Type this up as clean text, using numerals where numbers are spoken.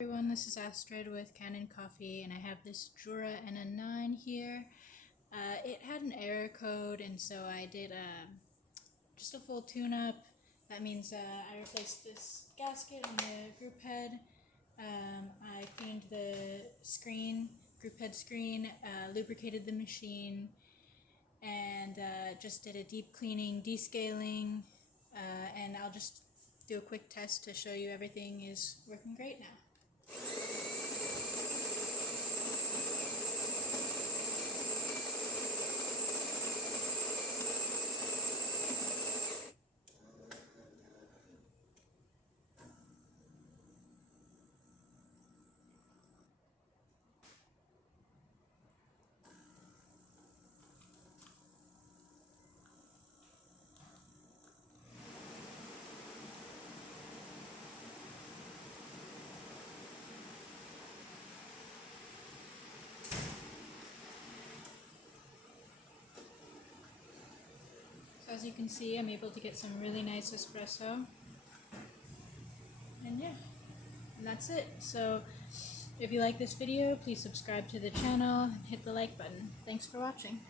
Everyone, this is Astrid with Kanen Coffee, and I have this Jura N9 here. It had an error code, and so I did just a full tune-up. That means I replaced this gasket and the group head. I cleaned the screen, group head screen, lubricated the machine, and just did a deep cleaning, descaling, and I'll just do a quick test to show you everything is working great now. So as you can see, I'm able to get some really nice espresso. And yeah, and that's it. So if you like this video, please subscribe to the channel and hit the like button. Thanks for watching.